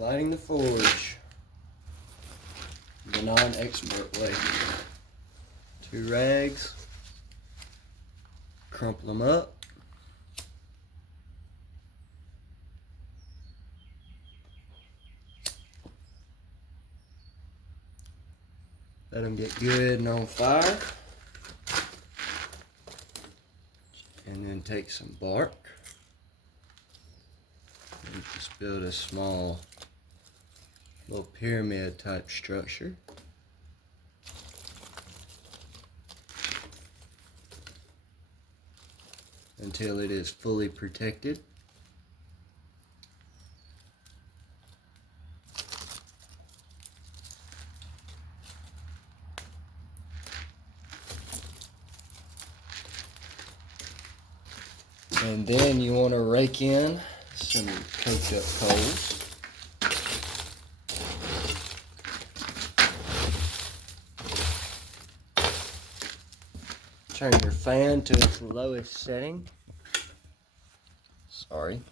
Lighting the forge the non-expert way. 2 rags, crumple them up, let them get good and on fire, and then take some bark and just build a small little pyramid type structure. Until it is fully protected. And then you want to rake in some cooked up coals. Turn your fan to its lowest setting. Sorry.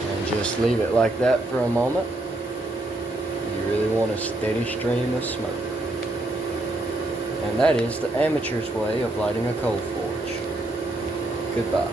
And just leave it like that for a moment. You really want a steady stream of smoke. And that is the amateur's way of lighting a coal forge. Goodbye.